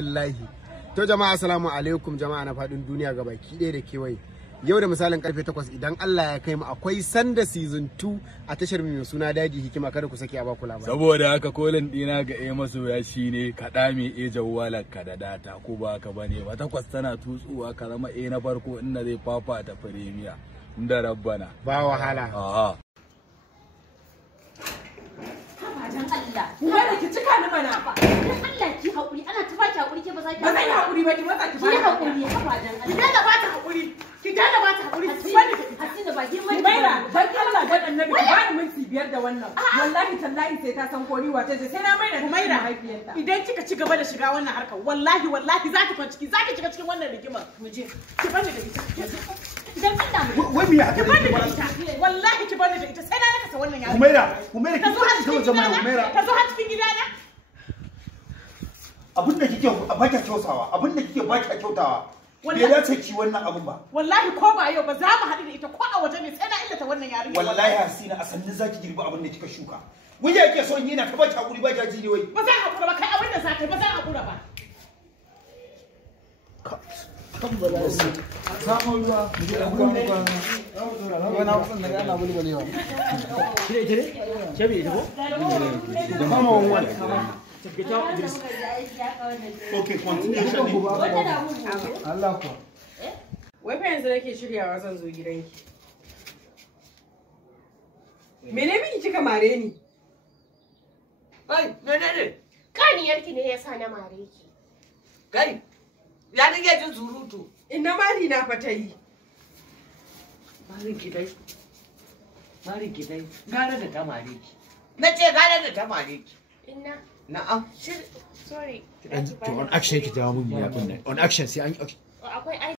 Billahi. To jama'a assalamu alaikum jama'a na fadin duniya gabaki ɗaya da kewaye. Yau da misalin karfe 8 idan Allah ya kai mu akwai sanda season 2 a tashar mai suna daji hikima, kada ku saki a baku labari. Saboda haka kolin dina ga masoya shine kaɗa mai jawwalar ka da data ko ba ka bane ba. 8 tana tutsuwa ka zama na farko inda zai fafata firemiya inda rabbana Ba wahala. A'a. Allah, wanda ki cika ni mana fa. Allah ki hakuri, ana ta baki hakuri ke ba za ki. Ba zan yi hakuri ba, ki maza ki ba. Ki hakuri, haba dan Allah. Ki dala ba ta hakuri. Ki dala ba ta hakuri. Hasina ba girman. Maira, dan Allah dan Annabi ki bani minti 5 da wannan. Wallahi tallahi sai ta san kori wata ce sai na maida Maira haifiyarta. Idan kika ci gaba da shiga wannan harkar, wallahi za ki kwanci za ki shiga cikin wannan rigimar. Mu je. Ki bani da ita. Idan Allah mu. Wai me haka? Ki bani da ita. Wallahi ki bani da ita sai na nakasa wannan yaro. Umaira ki zo jama'a Umaira. Ka zo har cikin gidana? Abinda kike baki kyautawa, abinda kike baki kyautawa. Bai dace ki wannan abun ba. Wallahi ko ba yau ba za mu haɗu da ita ko a waje ne sai na illata wannan yarinya. Wallahi Hasina a sannin zaki girbi abin da kika shuka. Wai yake son yana ta baki hakuri ba jaji ne wai. Ba zan hakura ba kai abin da za ka yi ba zan hakura ba. Kan ba za su samu ruwa. Wani hausan da ana bulbulewa. Kire? Shabi ita ko? Da mama wani. Okay, continue shani. Allah ko. Wai fa yanzu nake shiryawa zan zo gidanki. Mene miki kika mare ni? Kai, menene? Kaniyarki ne yasa na mare ki. Kai, ya nake jin surutu. Inna mari na fa ta yi. Marin ki dai. Gara da ta mare ki. Na ce gara da ta mare ki. Inna. Na'am. Sorry. To on action ki jawo mun ya kunna. On action sai an Akwai